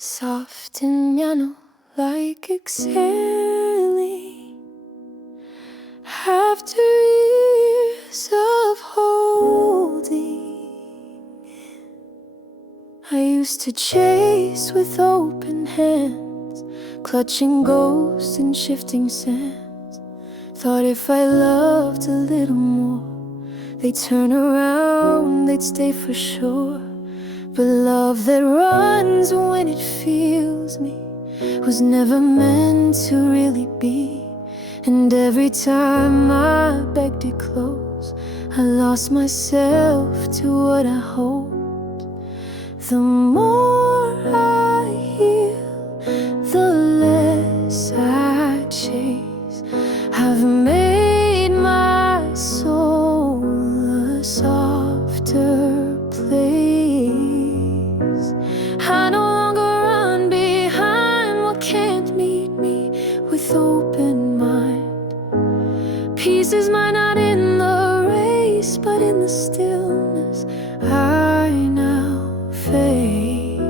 Soft and piano like exhaling after years of holding. I used to chase with open hands, clutching ghosts in shifting sands. Thought if I loved a little more, they'd turn around, they'd stay for sure. But love that runs when it feels me was never meant to really be. And every time I begged it close, I lost myself to what I hoped. The more I heal, the less I chase. I've made my soul a softer place. I no longer run behind what can't meet me with open mind. Peace is mine not in the race, but in the stillness I now face.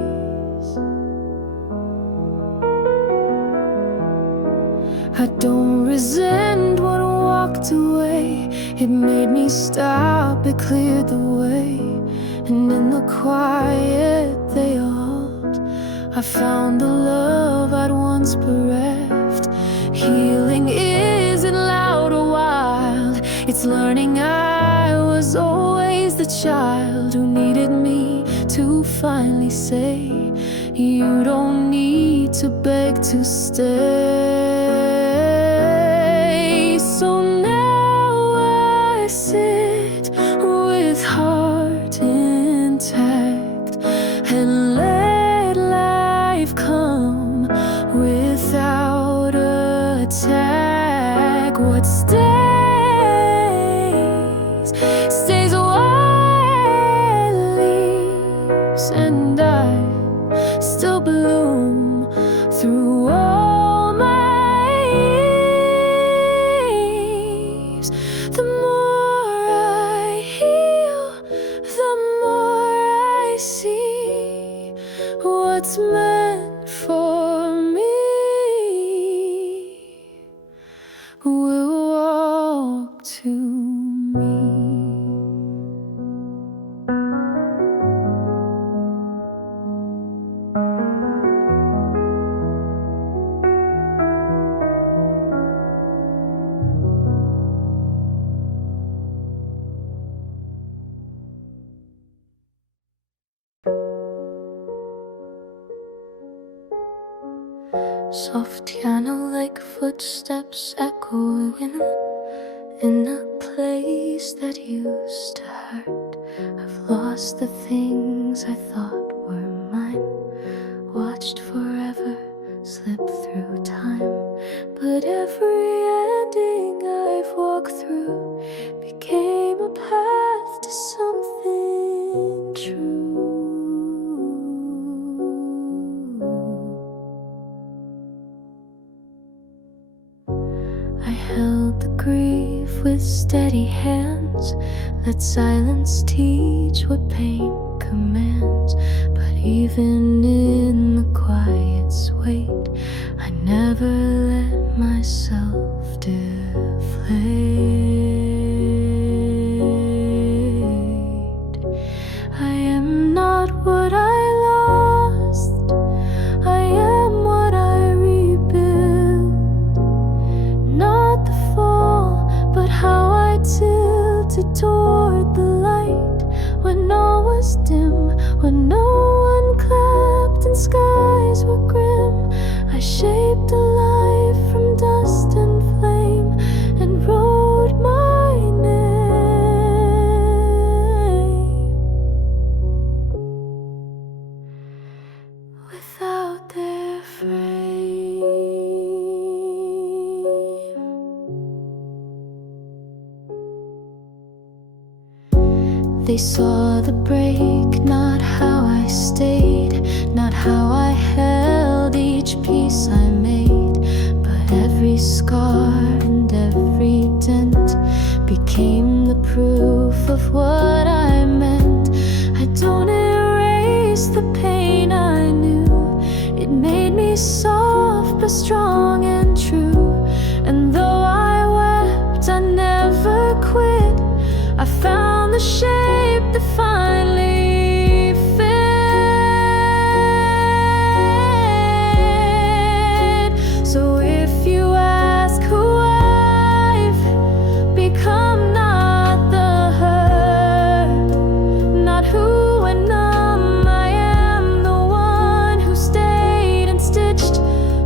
I don't resent what walked away. It made me stop, it cleared the way. And in the quiet they halt, I found the love I'd once bereft. Healing isn't loud or wild, it's learning I was always the child who needed me to finally say, you don't need to beg to stay. So now I sit with heart intact and let life come without attack. What stays what leaves, and I still bloom through all my years. The more I heal, the more I see what's meant for me will walk to me. Soft piano like footsteps echoing in a place that used to hurt. I've lost the things I thought were mine, watched forever slip through time. But every ending I've walked through became a path to something true. I held the grief with steady hands, let silence teach what pain commands. But even in the quiet's wait, I never let myself deflate. I am not what I lost, I am what I rebuilt. Not the fall, but how I tilted toward the light. When all was dim, when no one clapped and skies were grim, I shaped a life from dust and flame and wrote my name without their frame. They saw the break, not how I stayed, not how I held each piece I made. But every scar and every dent became the proof of what I meant. I don't erase the pain I knew, soft but strong and true. And though I wept, I never quit. I found the shape that finally fit. So if you ask who I've become, not the hurt, not who and numb, I am the one who stayed and stitched,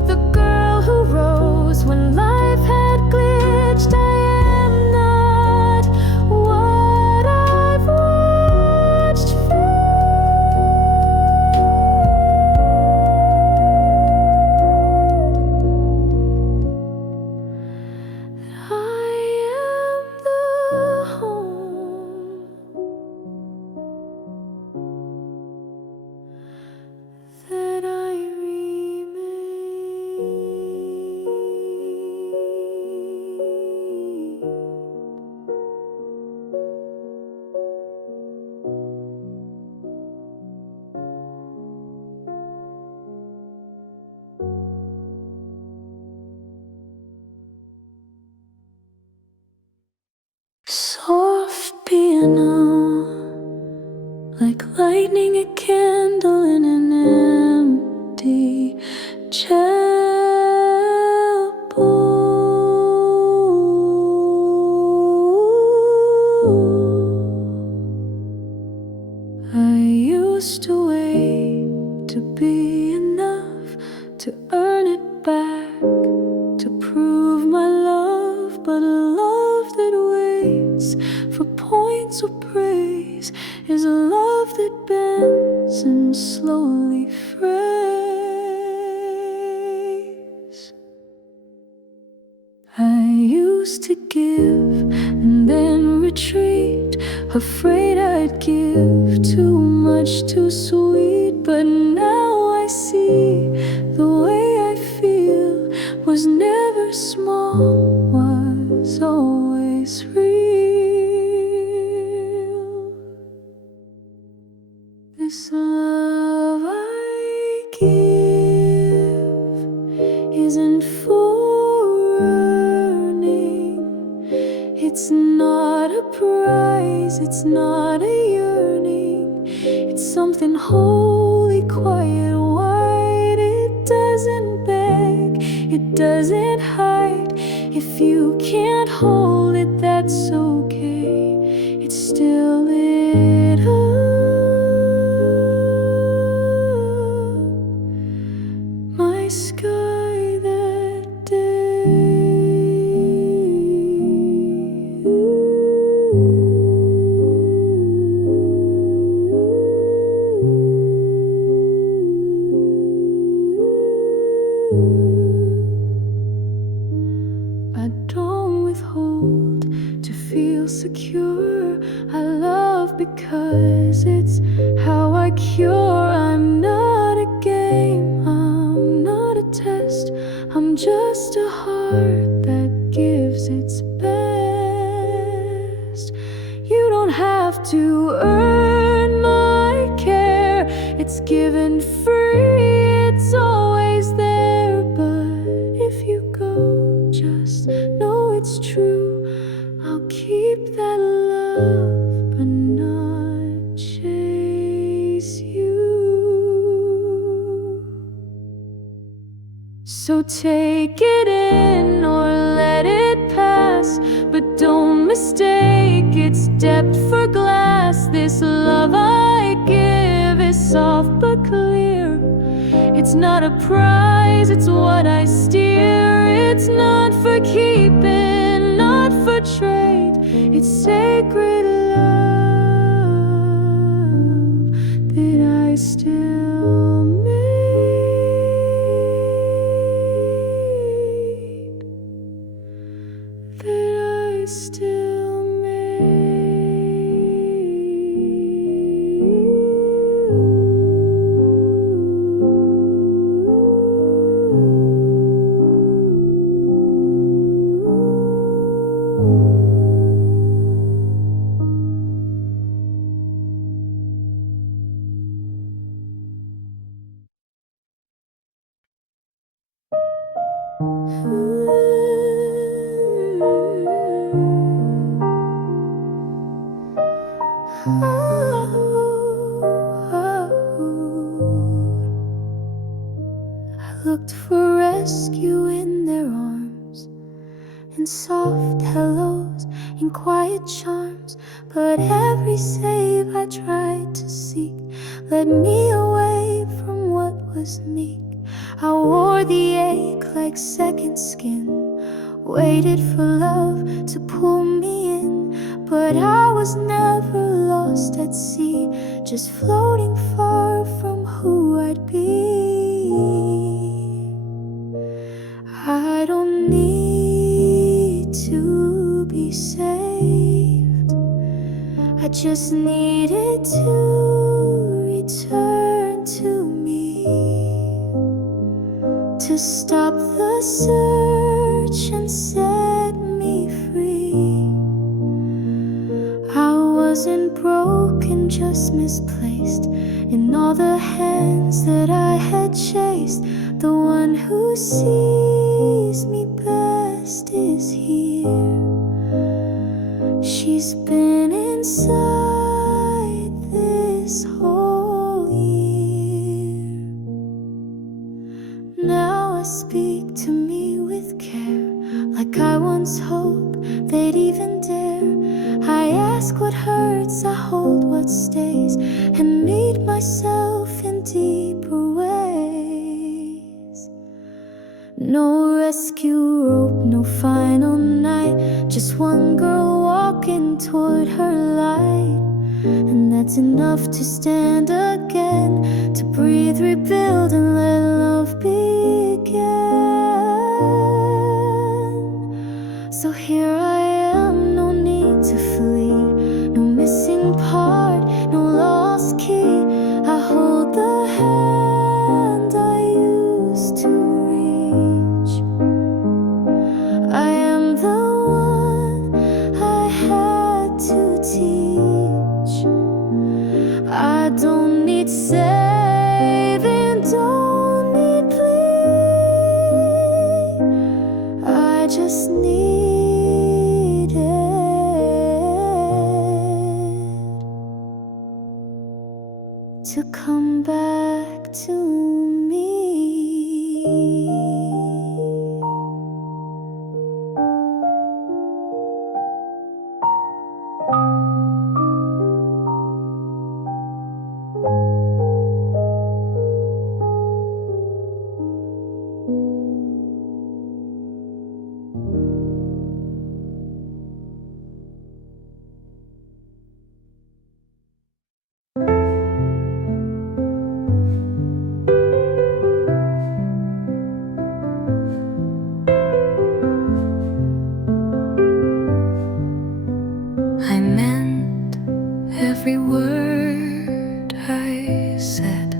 the girl who rose when life had glitched. I am not what I've watched fade. I am the home that I soft piano, like lighting a candle in an empty chapel. I used to wait to be enough to earn it back, to prove my love, but a love that waits for points of praise is a love that bends and slowly frays. I used to give and then retreat, afraid I'd give too much too sweet. But now I see the way I feel was never small, was always real. This love I give isn't for earning. It's not a prize, it's not a yearning. It's something holy, quiet, white. It doesn't beg, it doesn't hide. If you can't hold it, that's okay. It's still lit up. My sky that day. I don't withhold to feel secure. I love because it's how I cure. I'm not a game, I'm not a test. I'm just a heart that gives its best. You don't have to earn my care. It's given free, it's always there. But if you go, just know it's true. I'll keep that love, but not chase you. So take it in or let it pass, but don't mistake its depth for glass. This love I give is soft but clear. It's not a prize, it's what I steer. It's not for keeping, not for trade. It's sacred love that I still made, that I still made. I looked for rescue in their arms, in soft hellos, in quiet charms. But every save I tried to seek led me away from what was meek. I wore the ache like second skin, waited for love to pull me in. But I was never lost at sea, just floating far from who I'd be. I don't need to be saved, I just needed to return to me, to stop the search and set me free. I wasn't broken, just misplaced in all the hands that I had chased. The one who sees me best is here. She's been inside this whole year. Now I speak to me with care, like I once hoped they'd even dare. I ask what hurts, I hold what stays, and meet myself in deeper ways. No rescue rope, no final night, just one girl walking toward her light. And that's enough to stand again, to breathe, rebuild, and let love begin. So here I am, no need to flee, no missing part, no lost key. I hold the hand I used to reach. I am the one I had to teach. I don't need saving, don't need plea, I just needed to come back to me. I meant every word I said.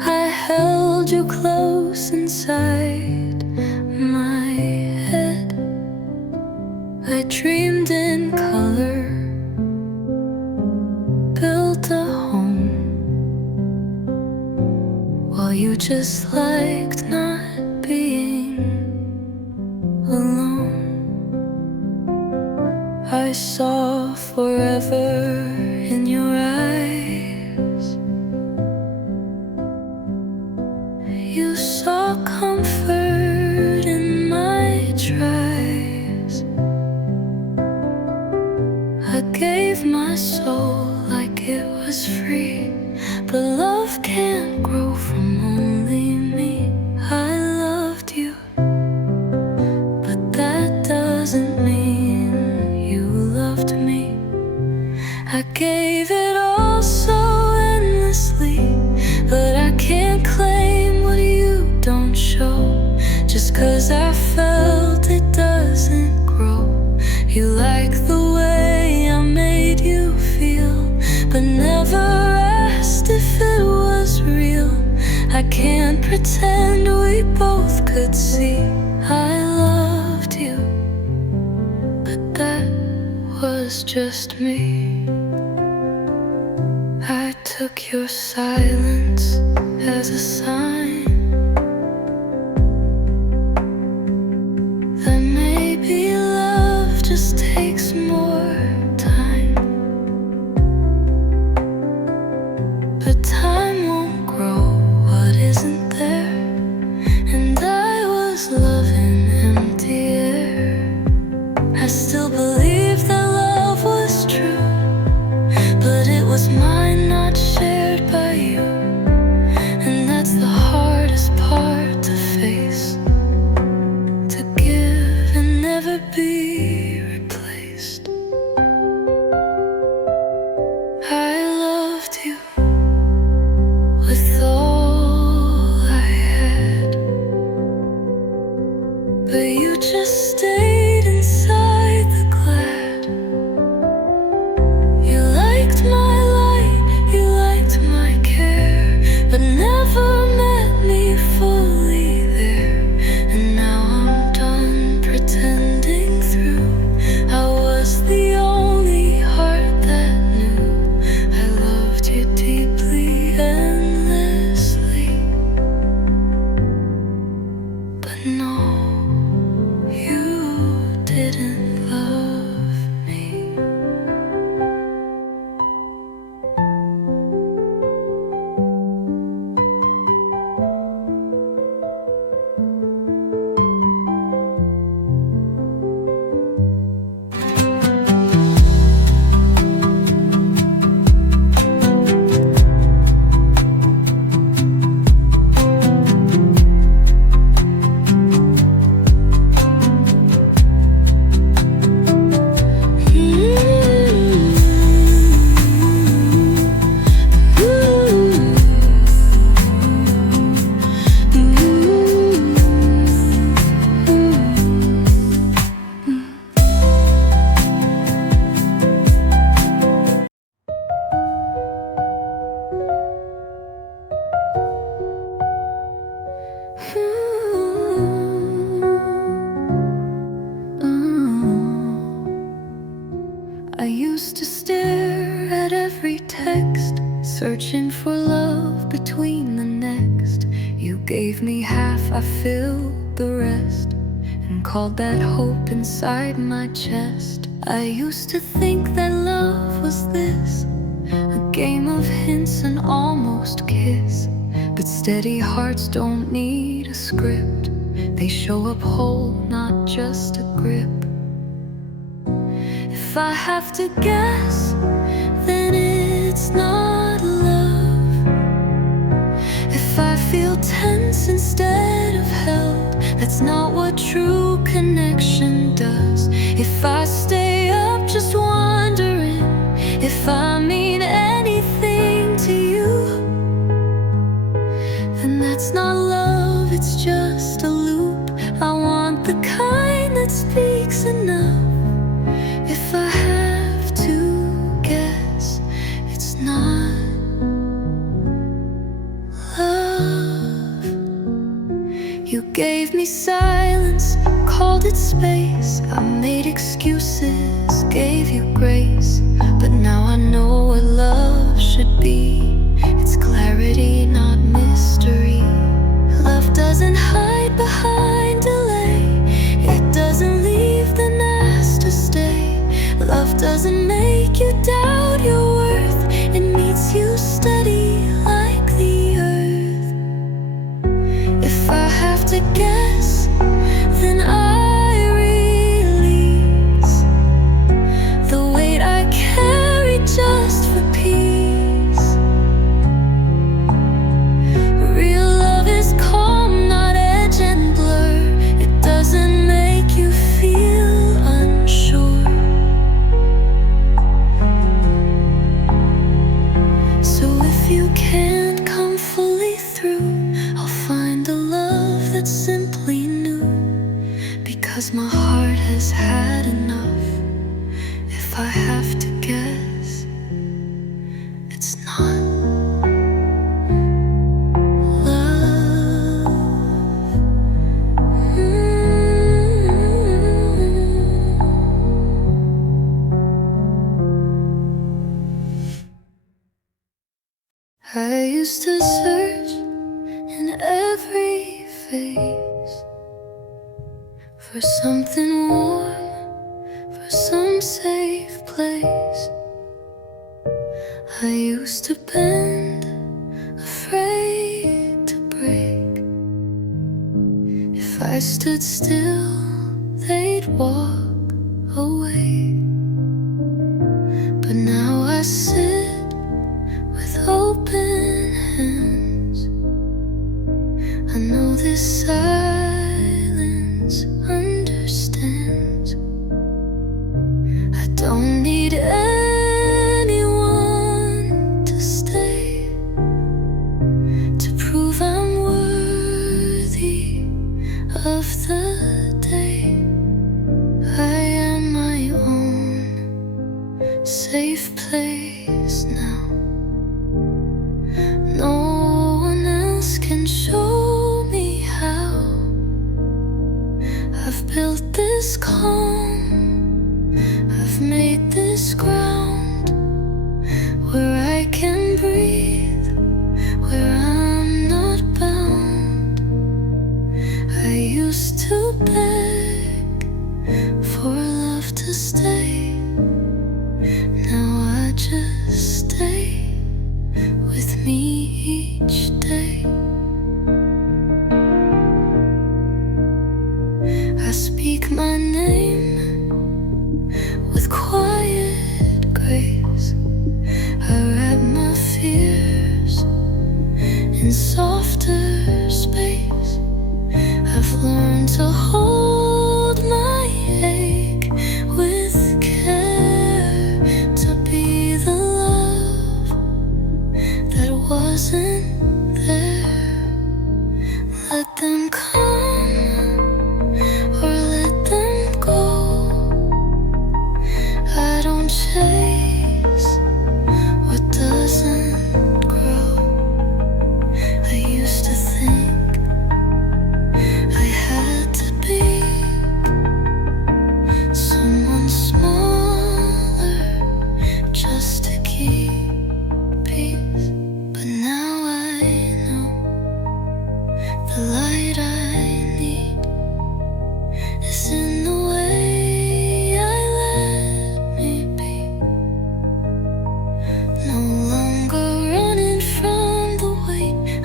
I held you close inside my head. I dreamed in color, built a home, while you just liked not being alone. I saw forever in your eyes. You saw comfort in my tries. I gave my soul like it was free, but love can't grow from only me. I loved you, but that doesn't mean you loved me. I gave it all so endlessly, but I can't claim what you don't show. Just 'cause I felt it doesn't grow. You like the way I made you feel, but never asked if it was real. I can't pretend we both could see I loved you, but that was just me. I took your silence as a sign I filled the rest and called that hope inside my chest. I used to think that love was this, a game of hints and almost kiss. But steady hearts don't need a script, they show up whole, not just a grip. If I have to guess, then it's not love. If I feel tense instead of held, that's not what true connection does. If I stay up just wondering if I mean anything to you, then that's not love, it's just a loop. I want the kind that speaks enough. If I have to guess, it's not love. You gave me silence, called it space. I made excuses, gave you grace. But now I know what love should be. It's clarity, not mystery. Love doesn't hide behind delay. It doesn't leave the nest to stay. Love doesn't make you doubt your worth. It meets you steady like the earth. If I have to guess, then I release the weight I carry just for peace. Real love is calm, not edge and blur. It doesn't make you feel unsure. So if you can't come fully through, I'll find a love that's simply new. Because my heart has had enough. If I have to guess, it's not love. I used to search in every face for something warm, for some safe place. I used to bend, afraid to break. If I stood still, they'd walk away. But now I sit with open hands. I know this silence understands. I don't need anyone to stay to prove I'm worthy of the day. I am my own safe place now. No one else can show me how. I've built this calm, I've made this ground where I can breathe, where I'm not bound. I used to beg for love to stay. Now I just stay with me each day. I speak my name with quiet grace. I wrap my fears in softer space. I've learned to hold my ache with care, to be the love that wasn't there. Let them come or let them go. I don't chase what doesn't grow. I used to think I had to be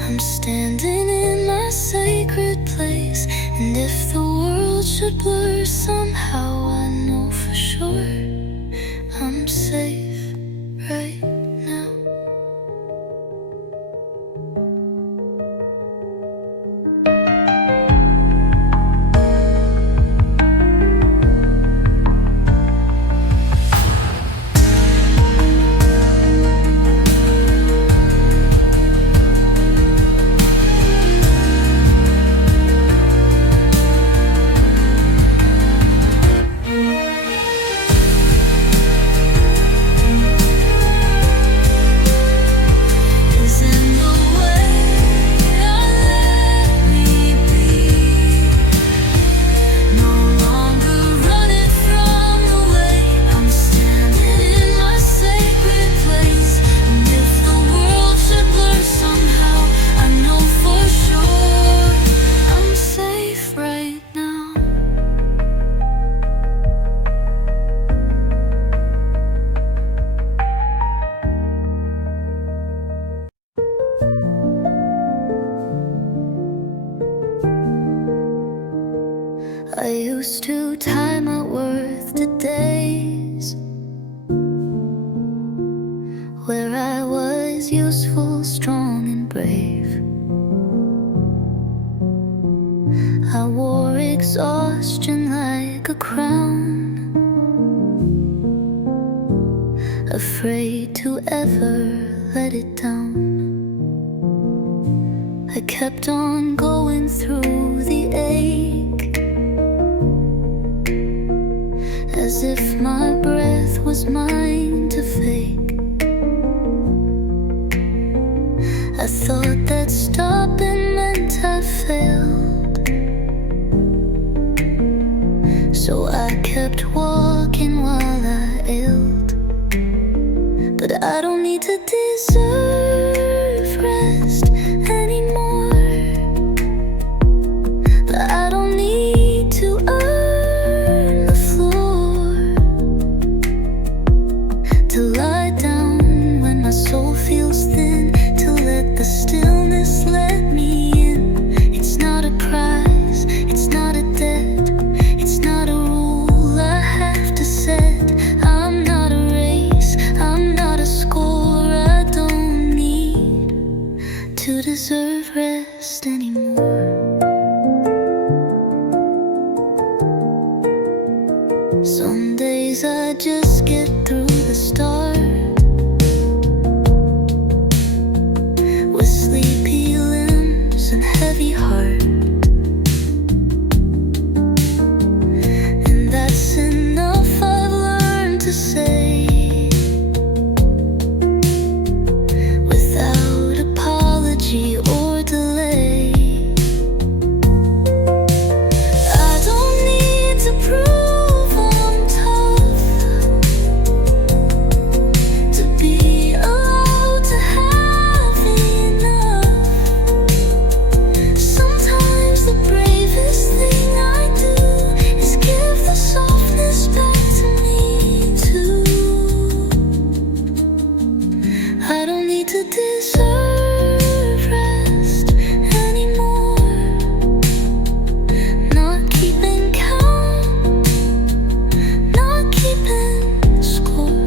I'm standing in my sacred place, and if the world should blur somehow, I know for sure I'm safe right now. I used to tie my worth to days where I was useful, strong and brave. I wore exhaustion like a crown, afraid to ever let it down. I kept on going through the ache, as if my breath was mine to fake. I thought that stopping meant I failed, so I kept walking while I ailed. But I don't need to deserve rest anymore, but I don't need to earn the floor to lie down when my soul feels thin, to let the stillness let me in. It's not a prize, it's not a debt, it's not a rule I have to set. I'm not a race, I'm not a score. I don't need to deserve rest anymore. Some days I just get through the start with sleepy limbs and heavy heart, and that's enough I've learned to say without apology or delay. I don't need to prove I'm tough to be allowed to have enough. Sometimes the bravest thing I do is give the softness back to me too. I don't need to deserve rest anymore, not keeping count, not keeping score.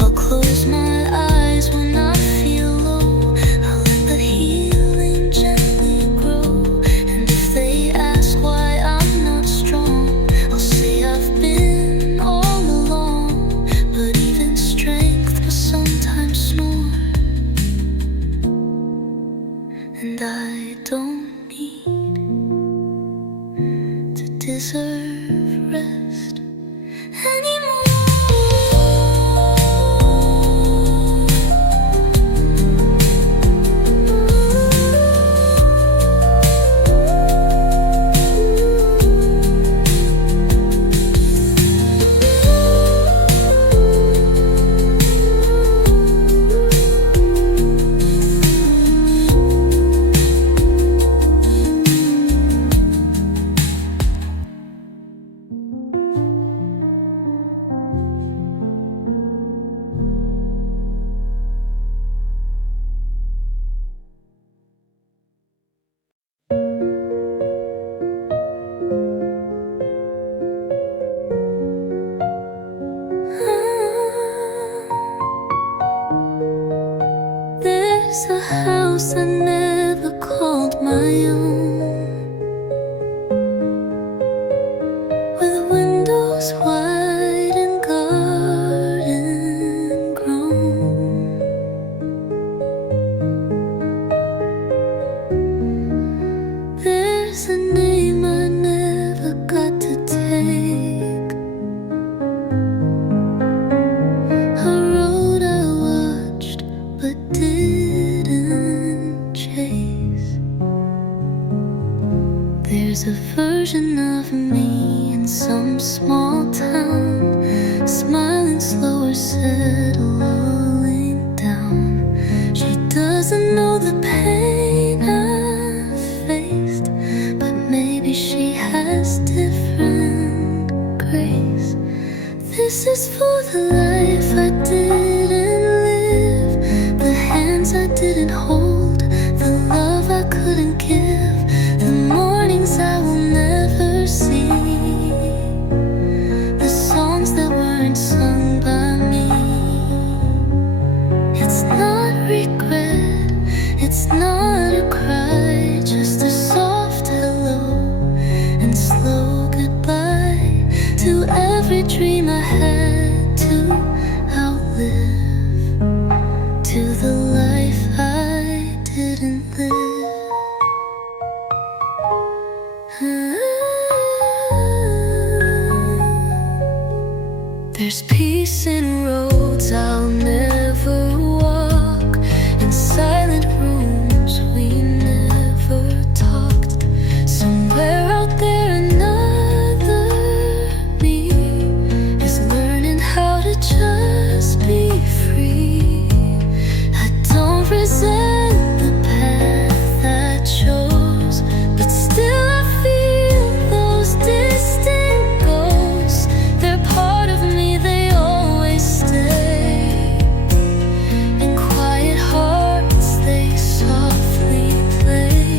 I'll close my eyes when I feel low, I'll let the healing gently grow. And if they ask why I'm not strong, I'll say I've been all along. But even strength will sometimes snore, and I don't need to deserve rest anymore. There's a house I never called my own, with windows wide and garden grown. There's a name I never got to take, a road I watched but didn't chase. There's a version of me in some small town, smiling slower, settling down. She doesn't know the pain I've faced, but maybe she has different grace. This is for the life I didn't live, the hands I didn't hold, the love I couldn't give, the mornings I will never see, the songs that weren't sung by me. It's not regret, it's not a cry, just a soft hello and slow goodbye to every dream I had to outlive, to the life I didn't live. There's peace in roads I'll never walk, in silent rooms we never talked. Somewhere out there another me is learning how to just be free. I don't resent the path I chose, but still I feel those distant ghosts. They're part of me, they always stay. In quiet hearts they softly play.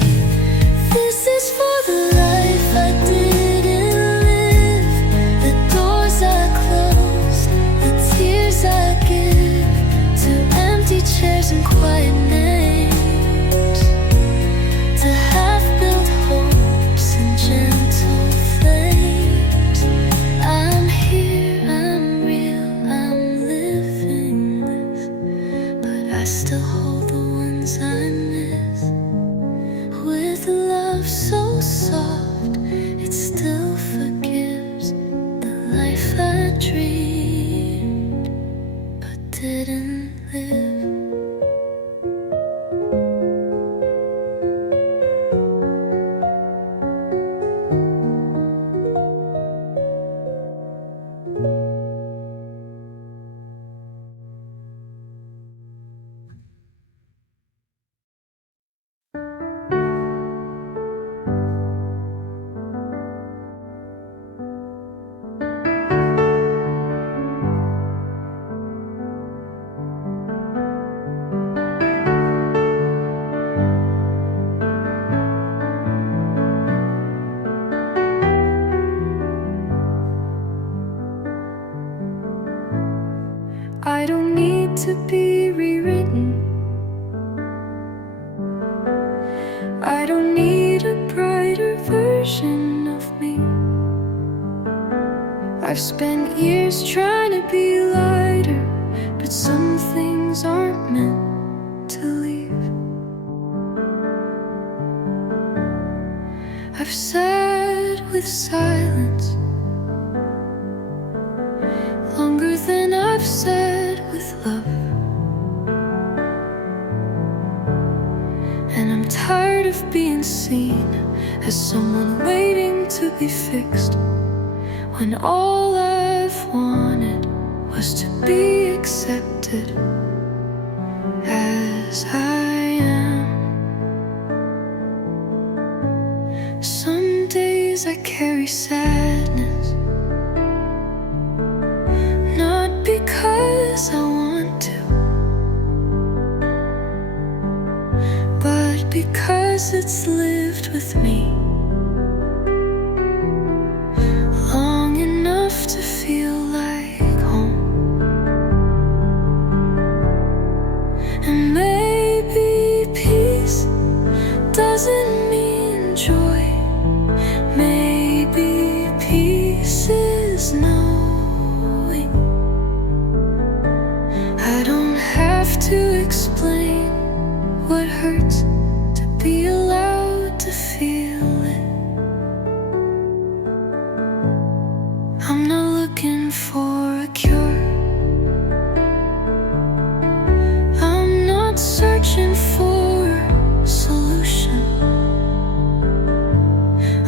This is for the life I didn't live, the doors I closed, the tears I give, to empty chairs and quiet names, to half-built hopes and gentle flames. I'm here, I'm real, I'm living this, but I still hold the ones I miss. With love so soft, it still forgives the life I dreamed but didn't live. I don't need to be rewritten, I don't need a brighter version of me. I've spent years trying to be lighter, but some things aren't meant to leave. I've sat with silence longer than I've sat with love, and I'm tired of being seen as someone waiting to be fixed, when all I've wanted was to be accepted as I am. Some days I carry sadness, not because I want to, but because it's lived with me long enough to feel like home. And maybe doesn't mean joy. Maybe peace is knowing I don't have to explain what hurts, to be allowed to feel it. I'm not looking for a cure. I'm not searching for a solution.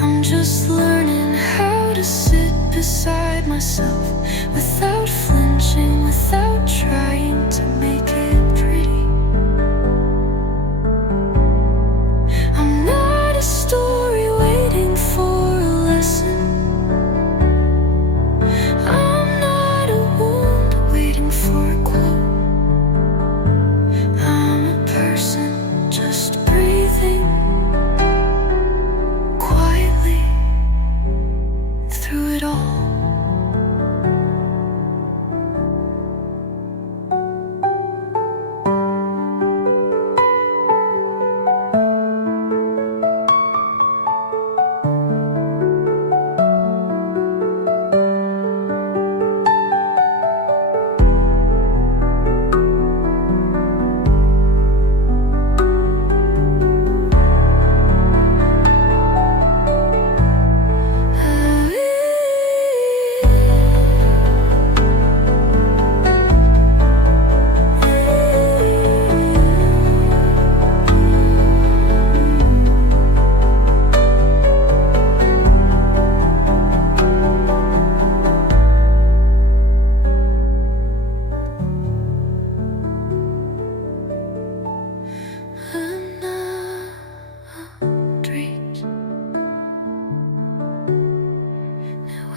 I'm just learning how to sit beside myself without flinching, without trying to make it pretty. I'm not a story waiting for a lesson. I'm not a wound waiting for a quote. I'm a person just breathing quietly through it all.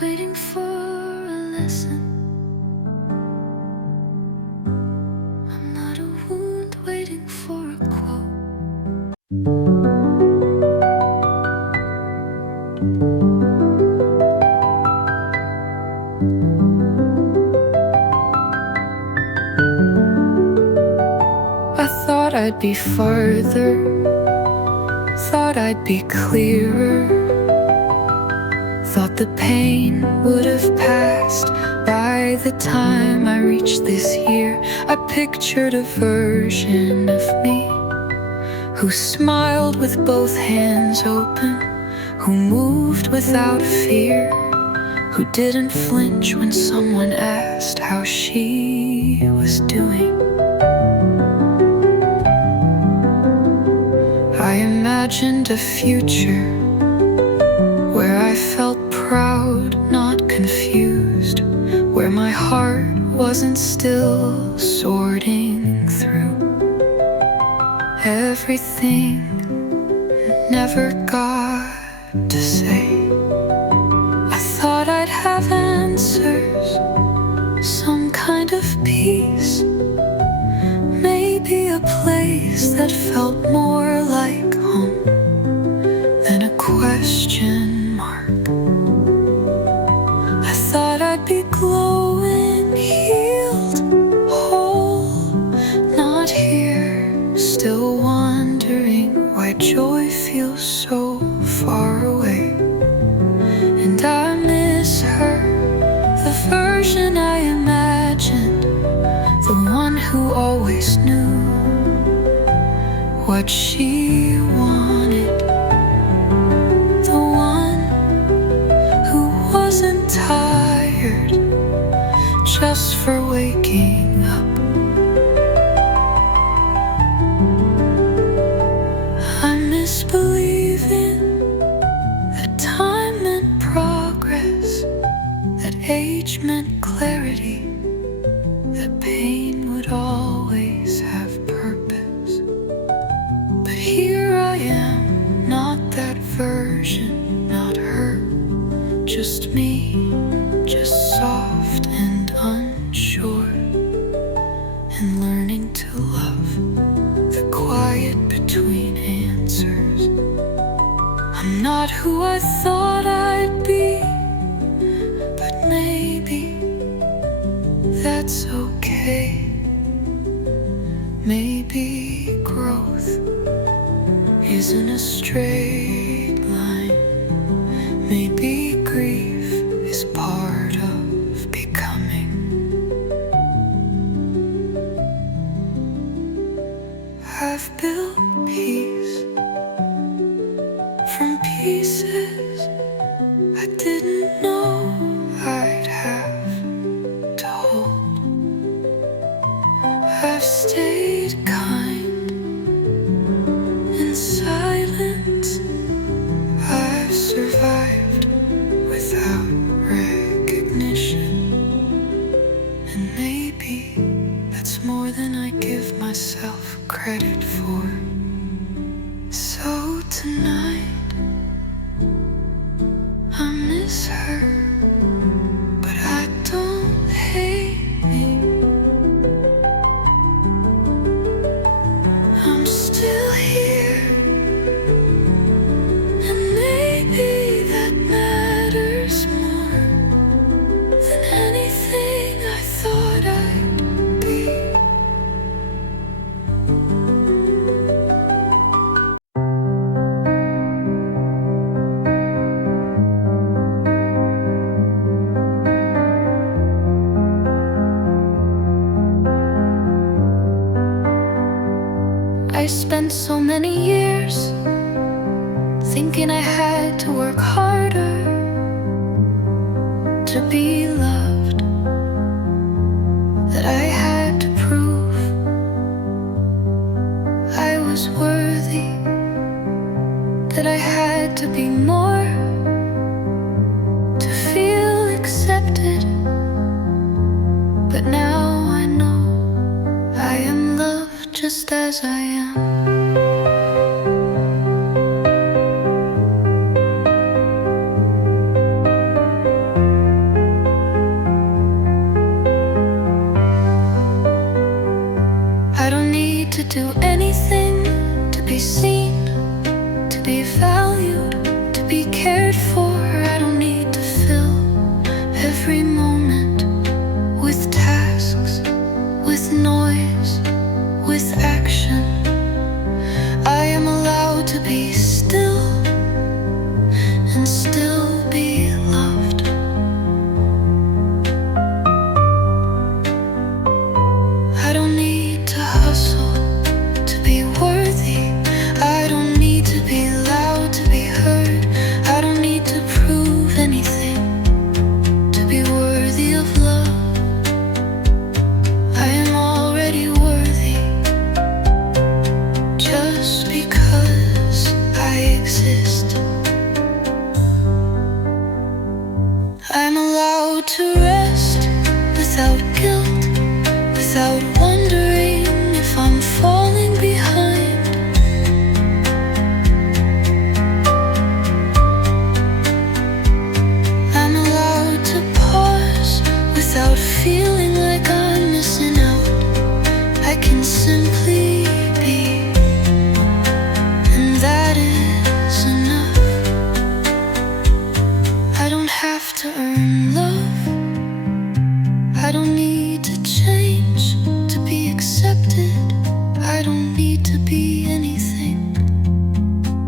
Waiting for a lesson. I'm not a wound waiting for a quote. I thought I'd be farther, thought I'd be clearer. Thought the pain would have passed by the time I reached this year. I pictured a version of me who smiled with both hands open, who moved without fear, who didn't flinch when someone asked how she was doing. I imagined a future where I felt proud, not confused, where my heart wasn't still sorting through everything I never got to say. I thought I'd have answers, some kind of peace, maybe a place that felt more like home than a question mark. I thought I'd be glowing, healed, whole, not here, still wondering why joy feels so far away. And I miss her, the version I imagined, the one who always knew what she wanted, the one who wasn't tired just for waking up. I miss believing that time meant progress, that age meant clarity, that pain would always have purpose. But here I am, not that version, not her, just me, just soft and unsure, and learning to love the quiet between answers. I'm not who I thought I'd be, but maybe that's okay. Maybe growth isn't a straight line. Maybe grief is part of becoming. I've built peace from pieces I didn't know I'd have to hold. I've stayed kind in silence. I've survived without recognition. And maybe that's more than I give myself credit for. So tonight I miss her, but I don't hate me. I'm still here, and maybe that matters more than anything I thought I'd be. I spent so many years thinking I had to work harder to be loved, that I had to prove I was worthy, that I had to be more to feel accepted. But now I know I am loved just as I am. I don't need to do anything to be seen, to be valued, to be cared for. I don't need to fill every moment with tasks, with noise, with action. I am allowed to be still and still be loved. I don't need to hustle to be worthy. I don't need to be loud to be heard. I don't need to prove anything to be worthy of love. I am already worthy just because I exist. I'm allowed to rest without guilt, without wondering if I'm falling behind. I'm allowed to pause without feeling like I'm missing out. I can simply be, and that is enough. I don't have to earn love. I don't need to change to be accepted. I don't need to be anything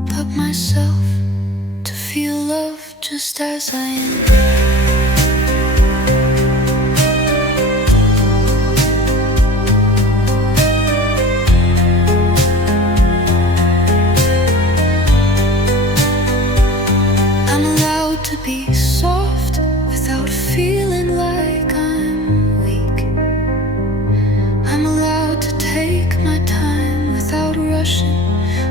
but myself to feel loved just as I am. I'm allowed to be soft without feeling like I'm weak. I'm allowed to take my time without rushing,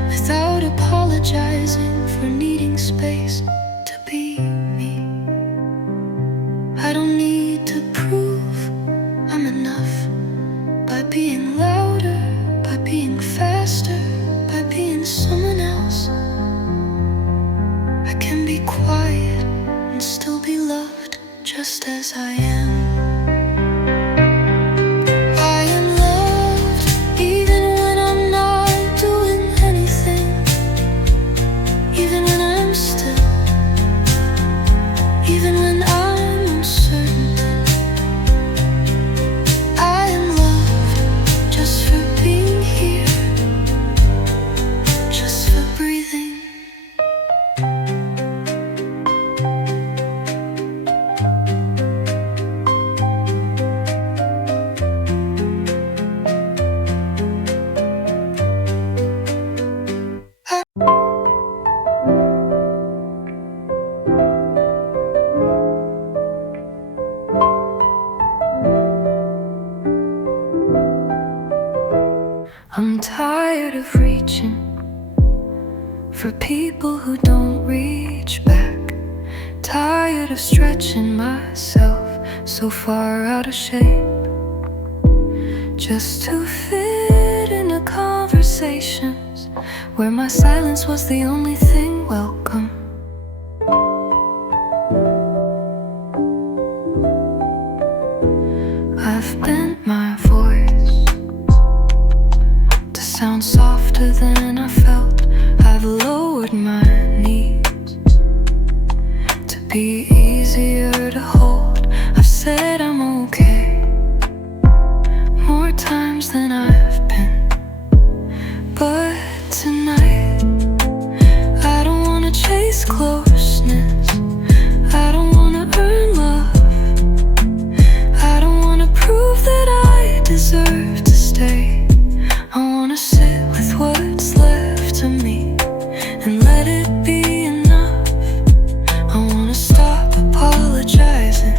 without apologizing for needing space to be me. I don't need to prove I'm enough by being louder, by being faster, by being someone else. I can be quiet and still be loved just as I am. I am loved even when I'm not doing anything, even when I'm still, even when I'm uncertain. I am loved just for being here, just for breathing. for people who don't reach back. Tired of stretching myself so far out of shape just to fit into conversations where my silence was the only thing welcome. I've bent my voice to sound softer than I felt. I've lowered my knees to be easier to hold. I've said I'm okay more times than I've been, but tonight I don't wanna chase closeness, I don't wanna earn love, I don't wanna prove that I deserve to stay. I wanna sit with what's left of me and let it be enough. I wanna stop apologizing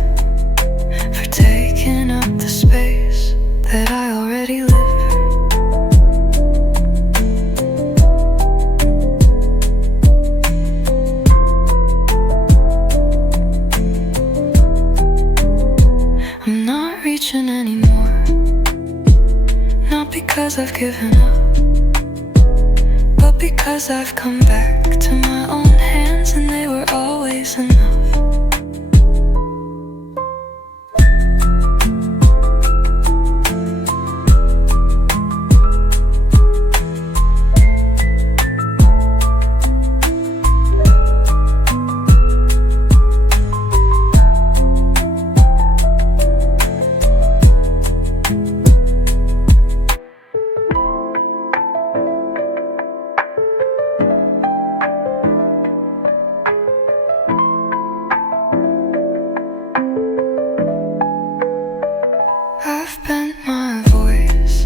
for taking up the space that I already live. I'm not reaching anymore, not because I've given up, but because I've come back to my own hands and they were always enough. I've bent my voice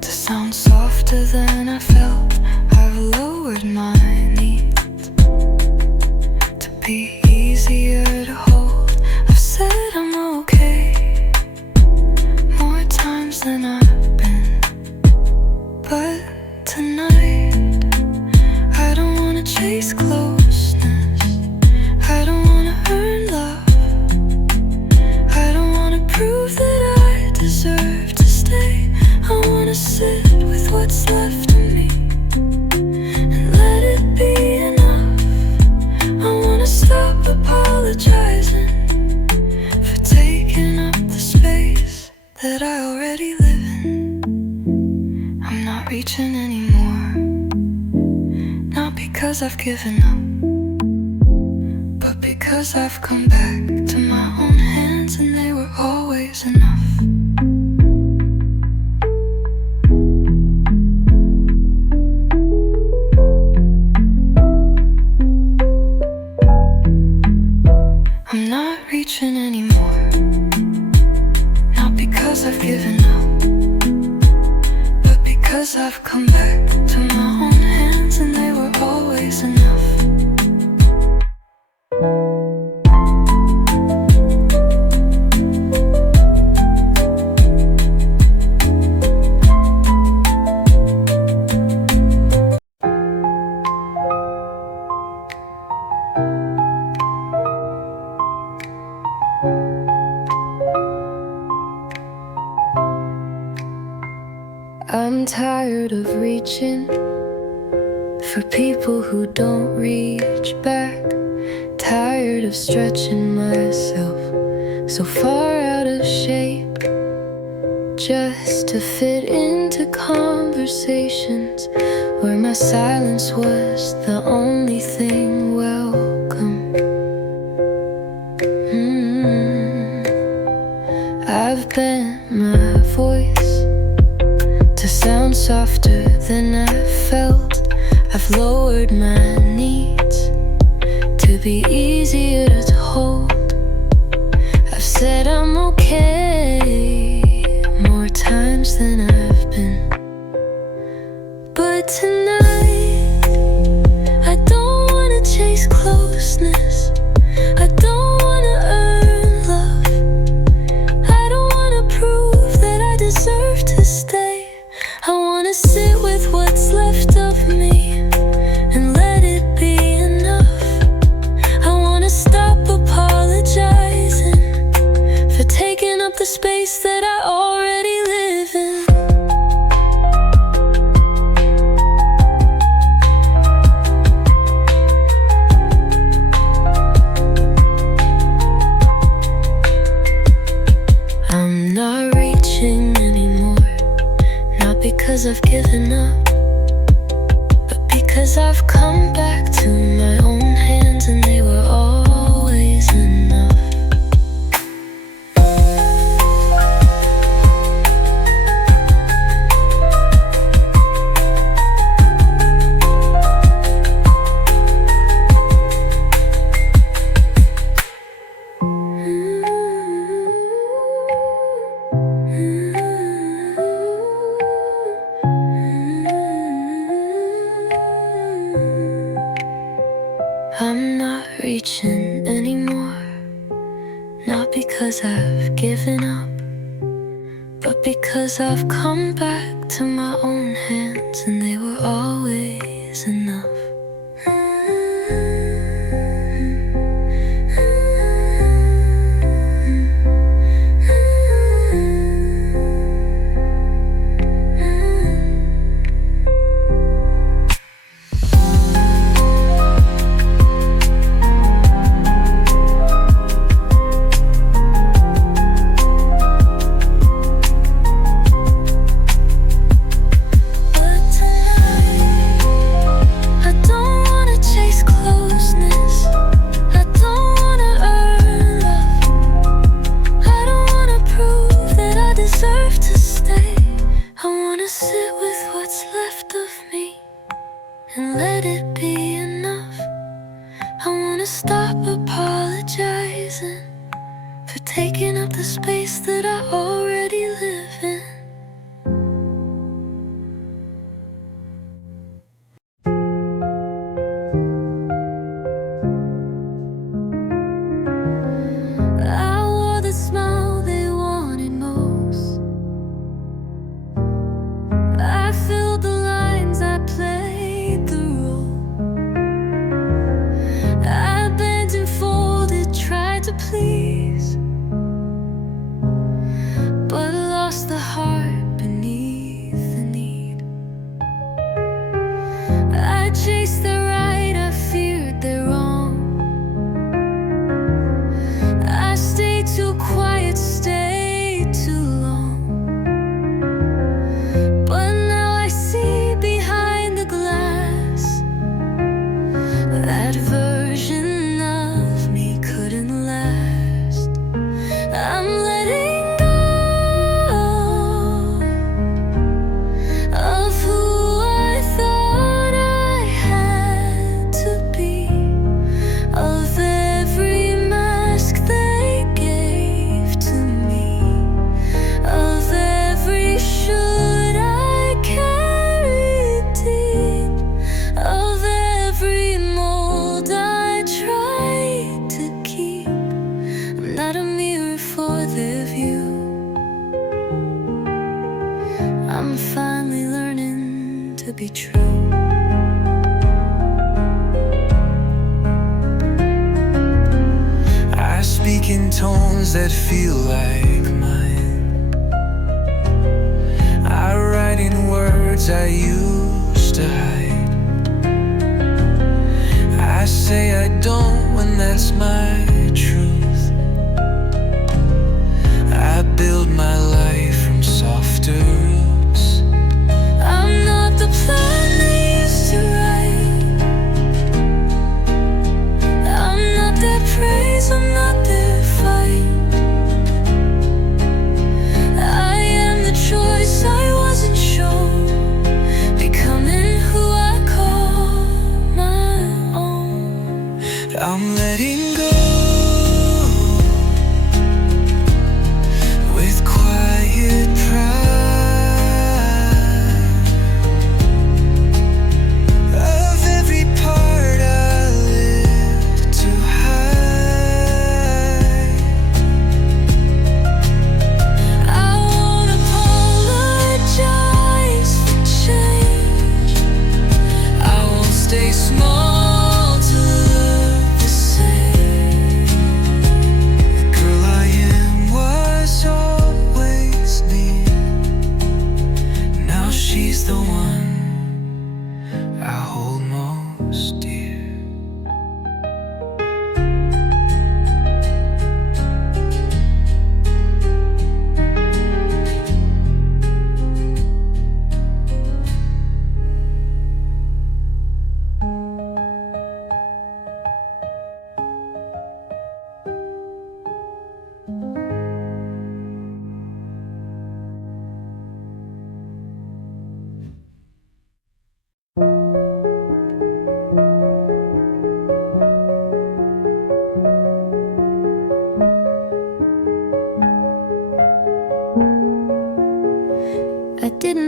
to sound softer than I felt. I've lowered my needs to be easier to hold. I've said I'm okay more times than I've been, but tonight I don't wanna chase closeness, I don't wanna earn love, prove that I deserve to stay. I wanna sit with what's left of me and let it be enough. I wanna stop apologizing for taking up the space that I already live in. I'm not reaching anymore, not because I've given up, but because I've come back to my own hands and they were always enough. I'm not reaching anymore, not because I've given up, but because I've come back to my own hands and they were always enough. I'm tired of reaching for people who don't reach back. Tired of stretching myself so far out of shape just to fit into conversations where my silence was the only thing welcome. I've bent my voice to sound softer than I felt. I've lowered my needs to be easier to hold. I've said I'm okay more times than I've been, but tonight I don't wanna chase closeness, I don't wanna earn love, I don't wanna prove that I deserve to stay. I wanna sit with what's left of me 'cause I've come back to my own hands and they were always enough. I'm not reaching anymore, not because I've given up, but because I've come back to my own hands and they were always enough. And let it be enough. I wanna stop apologizing for taking up the space that I already live in. I wore the smile they wanted most. I filled the lines, I played the role. I bent and folded, tried to please, but lost the heart beneath the need. I chased their right, I feared their wrong. I stayed too quiet, stayed too long. But now I see behind the glass that version of me couldn't last. I'm letting go of who I thought I had to be, of every mask they gave to me, of every should I carried deep, of every mold I tried to keep. I'm not a mirror for their view. I'm finally learning to be true. I speak in tones that feel like mine. I write in words I used to hide. I say I don't when that's my truth. I build my life from softer roots. I'm not the plan they used to write. I'm not their praise, I'm not their fight. I am the choice I wasn't shown, becoming who I call my own. I'm letting go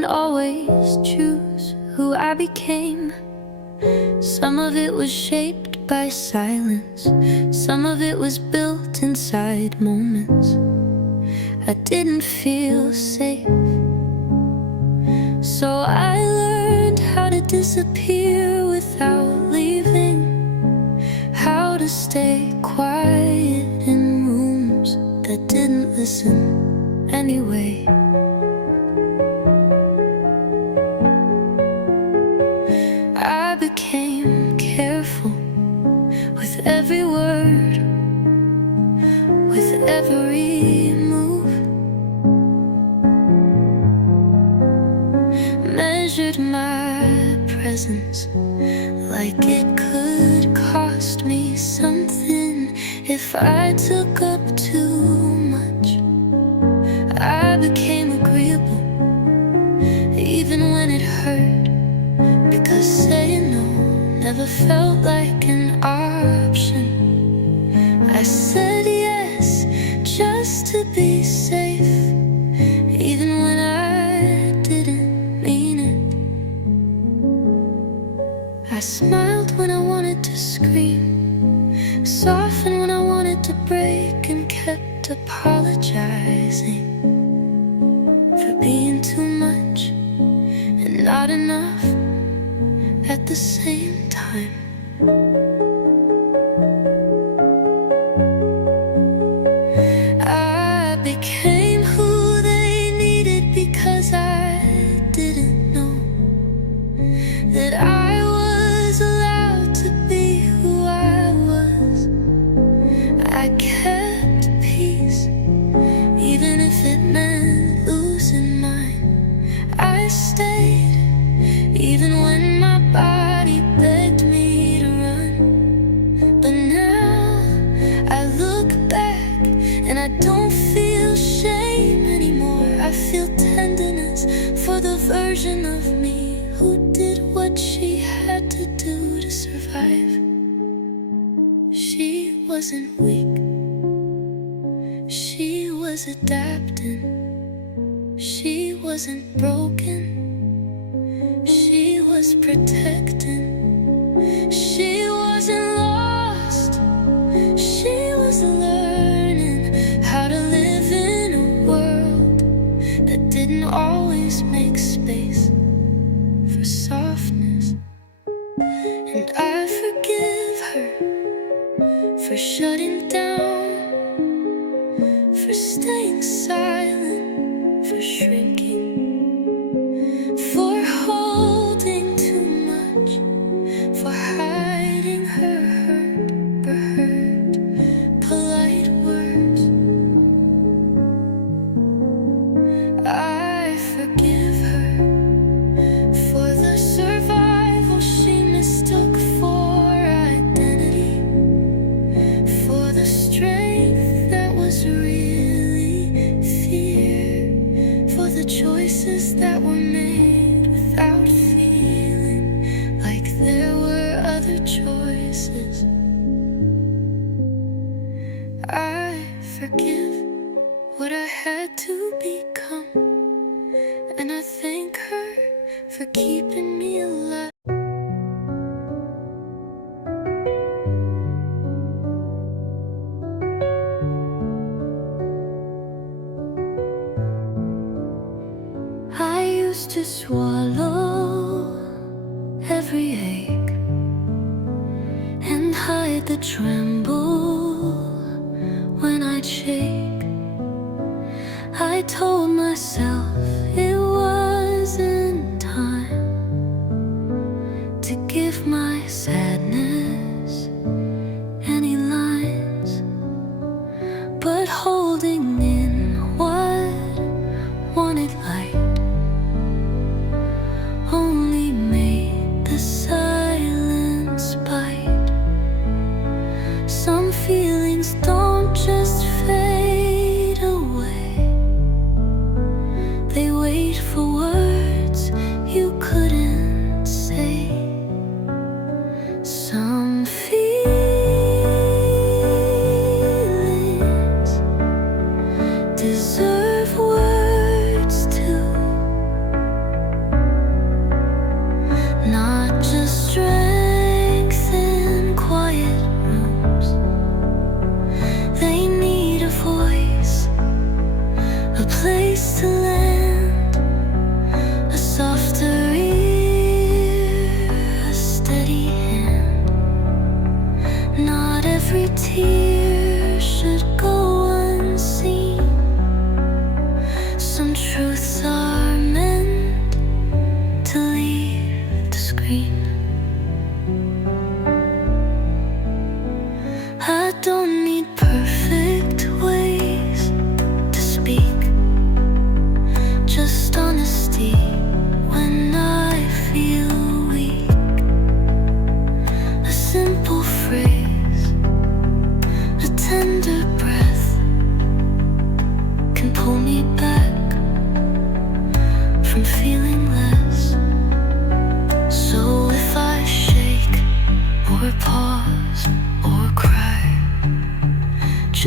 didn't always choose who I became. Some of it was shaped by silence, some of it was built inside moments I didn't feel safe. So I learned how to disappear without leaving, how to stay quiet in rooms that didn't listen anyway. I became careful with every word, with every move, measured my presence like it could cost me something if I took up too much. I became agreeable even when it hurt, because saying no never felt like an option. I said yes just to be safe, even when I didn't mean it. I smiled when I wanted to scream, softened when I wanted to break, and kept apologizing for being too much and not enough at the same time. I became who they needed because I didn't know that I was allowed to be who I was. I kept peace even if it meant losing mine. I stayed even when my body begged me to run. But now I look back and I don't feel shame anymore. I feel tenderness for the version of me who did what she had to do to survive. She wasn't weak, she was adapting. She wasn't broken, she was protecting. She wasn't lost, she was learning how to live in a world that didn't always make space for softness. And I forgive her for shutting down, for staying silent, for shrinking, for holding too much, for hiding her hurt polite words. I forgive her for the survival she mistook for identity, for the strength that was really fear, for the choices that were made without feeling like there were other choices. I forgive what I had to become, and I thank her for keeping me alive. I used to swallow every ache and hide the tremble when I'd shake. I told myself it wasn't time to give my sadness any lines, but holding in what wanted light only made the silence bite. Some feelings don't just fade away, they wait for words you couldn't say. Some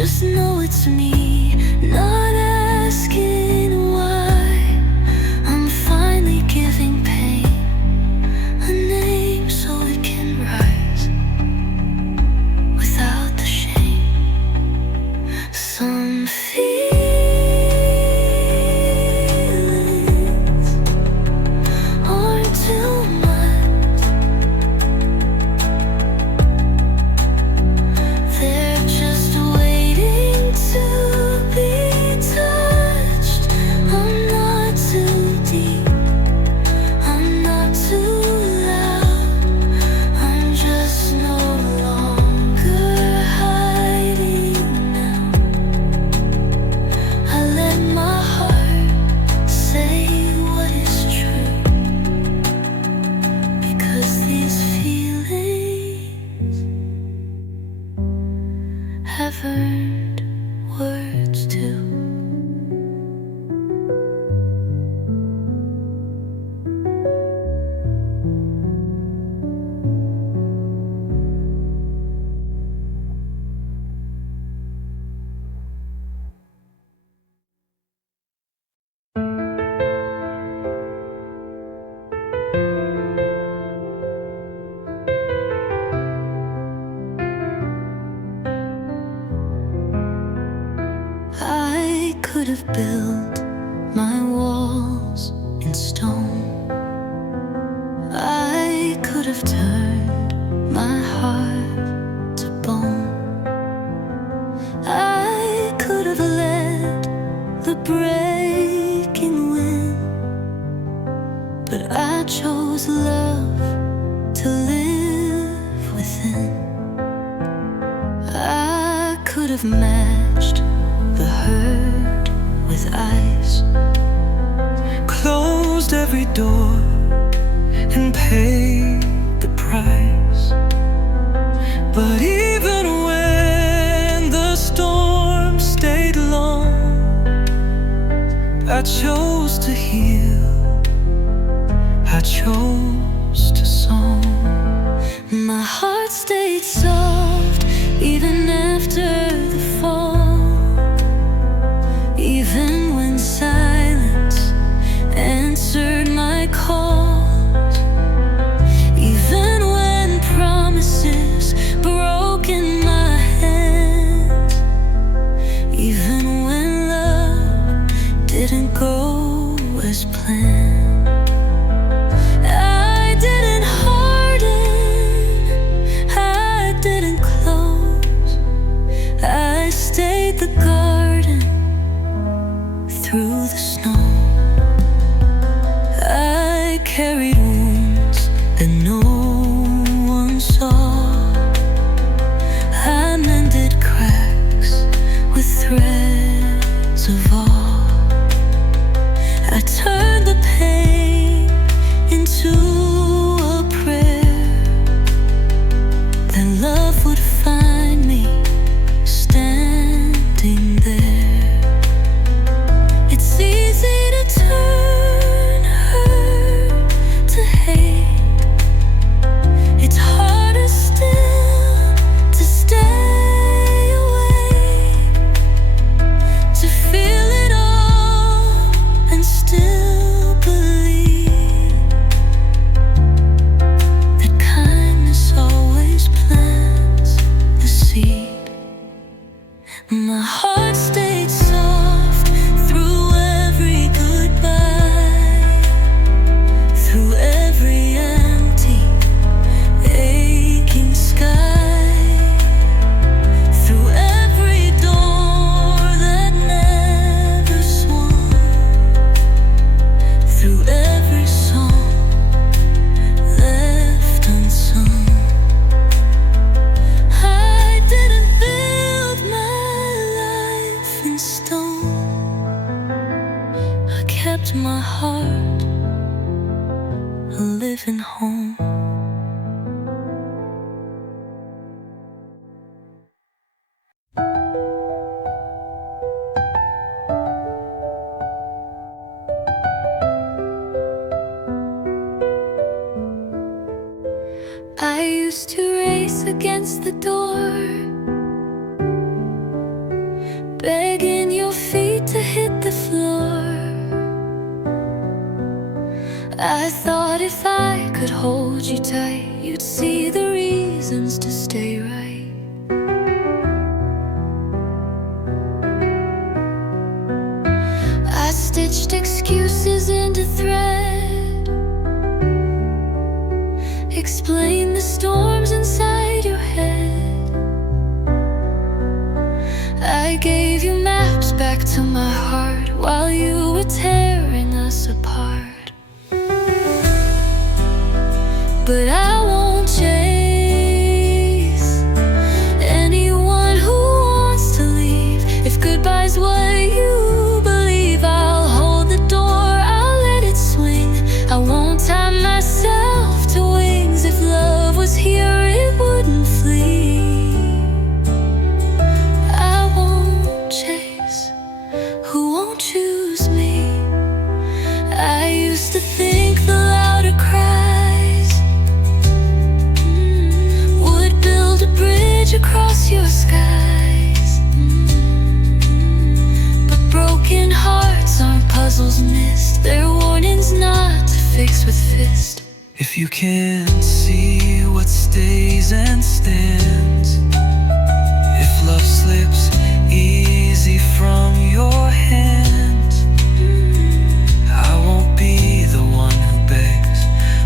Just know it's me, not asking why. I'm finally giving pain a name so it can rise without the shame. Some feelings aren't too much. They're just waiting to be touched. I'm not too deep, I'm not too loud. I'm just no longer hiding now. I let my heart say what is true, because these feelings have earned words too. I could have built my walls in stone. I could have turned my heart to bone. I could have let the breaking win, but I chose love to live within. I could have matched the hurt with ice, Closed every door and paid the price. But even when the storm stayed long, I chose to heal, I chose to song. my heart stayed soft even after the fall. Even when silence answered my calls. Even when promises broke in my hands. Even when love didn't go as planned. I didn't harden, I didn't close. I stayed the garden through the snow. I carried wounds that no one saw. I mended cracks with threads of awe. I turned the pain into a prayer that love would find me standing there. It's easy to turn hurt to hate. It's harder still to stay awake, to feel it all and still believe that kindness always plants the seed. My heart stayed soft through every goodbye, through every empty, aching sky, through every door that never swung, through every song left unsung. I didn't build my life in stone. I kept my heart a living home. I used to race against the door, begging your feet to hit the floor. I thought if I could hold you tight, you'd see the reasons to stay right. I stitched excuses into thread, explain the storms inside your head. I gave you maps back to my heart while you were tearing us apart. But I won't chase anyone who wants to leave. If goodbye's what you believe, I'll hold the door, I'll let it swing. I won't tie myself to wings. If love was here, it wouldn't flee. I won't chase who won't choose me. I used to think the louder cries would build a bridge across your skies. But broken hearts aren't puzzles missed. They're warnings not to fix with fist. If you can't see what stays and stands, if love slips easy from your hands, I won't be the one who begs,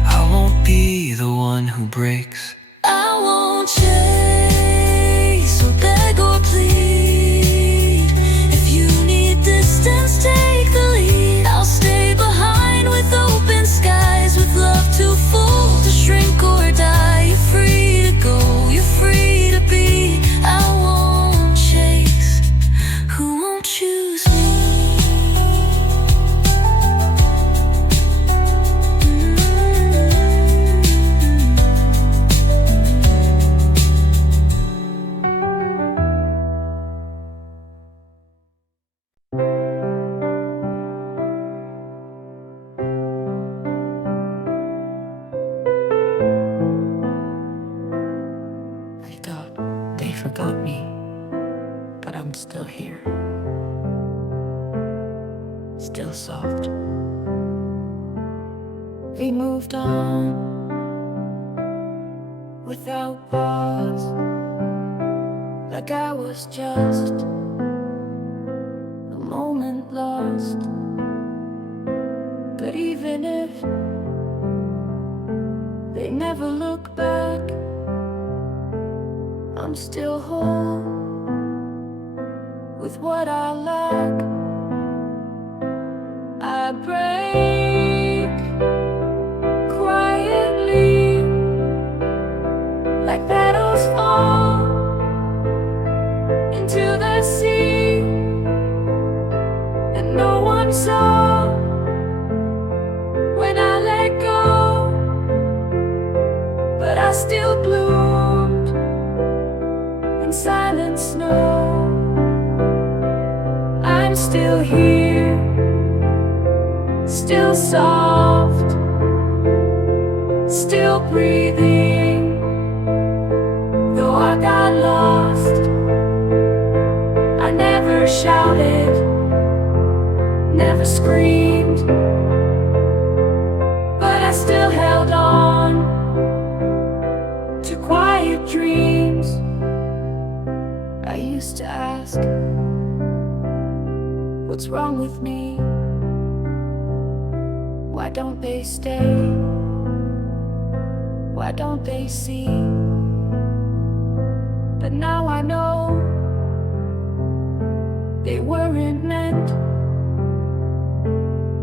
I won't be the one who breaks. I won't chase or beg or plead. If you need distance, take the lead. I'll stay behind with open skies, with love too full to shrink or die. You're free to go, you're free to be. I won't chase who won't choose me. I thought they forgot me, but I'm still here. Still soft. We moved on without pause, like I was just a moment lost. But even if they never look back, I'm still whole with what I lack. I break quietly, like petals fall into the sea, and no one saw when I let go, but I still bloomed in silent snow. I'm still here, still soft, still breathing. Though I got lost, I never shouted, never screamed, but I still held on to quiet dreams. I used to ask, what's wrong with me? Why don't they stay? Why don't they see? But now I know they weren't meant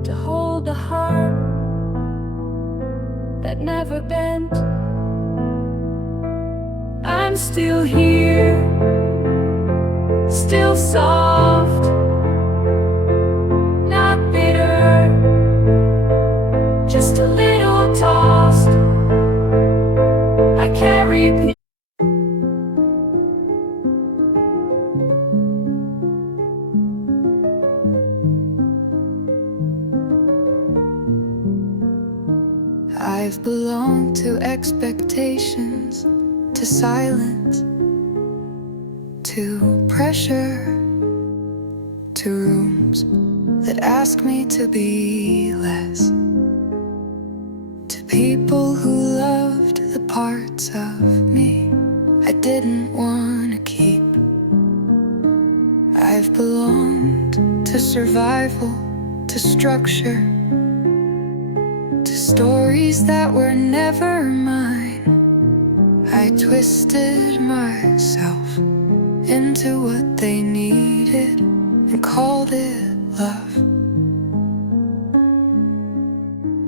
to hold a heart that never bent. I'm still here, still soft, not bitter, just a little tossed. I carry I've belonged to expectations, to silence, to pressure, that ask me to be less. To people who loved the parts of me I didn't want to keep. I've belonged to survival, to structure, to stories that were never mine. I twisted myself into what they needed and called it love.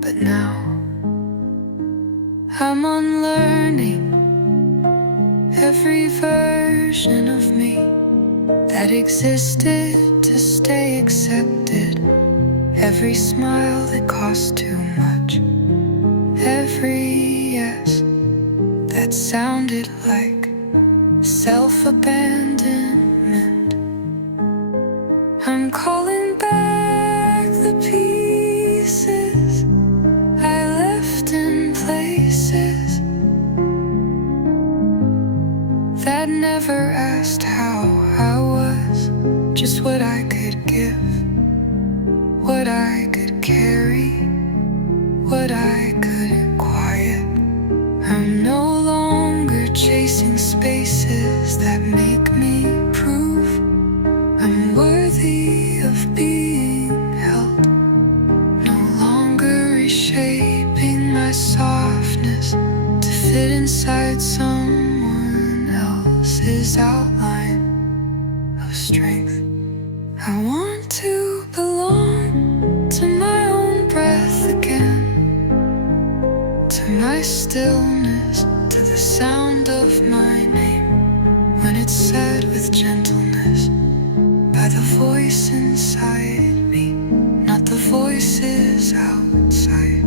But now I'm unlearning every version of me that existed to stay accepted. Every smile that cost too much, every yes that sounded like self-abandonment. I'm calling back the pieces I left in places that never asked how I was, just what I could give, what I could carry, what I couldn't quiet. I'm no longer chasing spaces that make me prove I'm worthy of being held. No longer reshaping my softness to fit inside someone else's outline of strength. I want to belong to my own breath again, to my stillness, to the sound of my name when it's said with gentleness by the voice inside me, not the voices outside.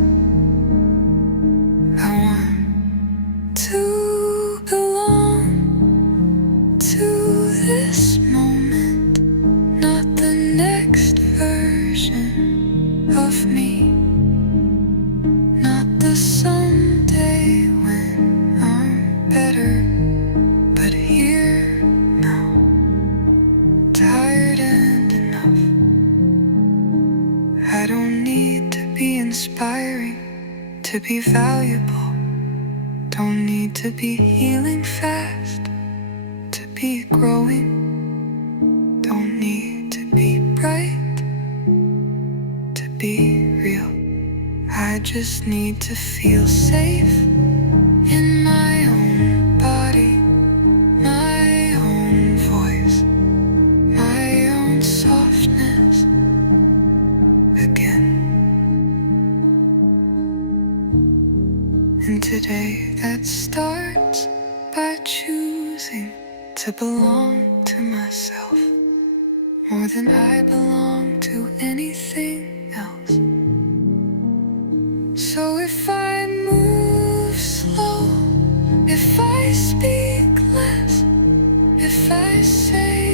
I want to belong to this moment, not the next version of me, not the someday when I'm better, but here now, tired and enough. I don't need to be inspiring to be valuable. Don't need to be healing fast to be growing. Don't need to be bright to be real. I just need to feel safe in my own body, my own voice, my own softness again. And today that starts by choosing to belong to myself more than I belong to anything else. So if I move slow, if I speak less, if I say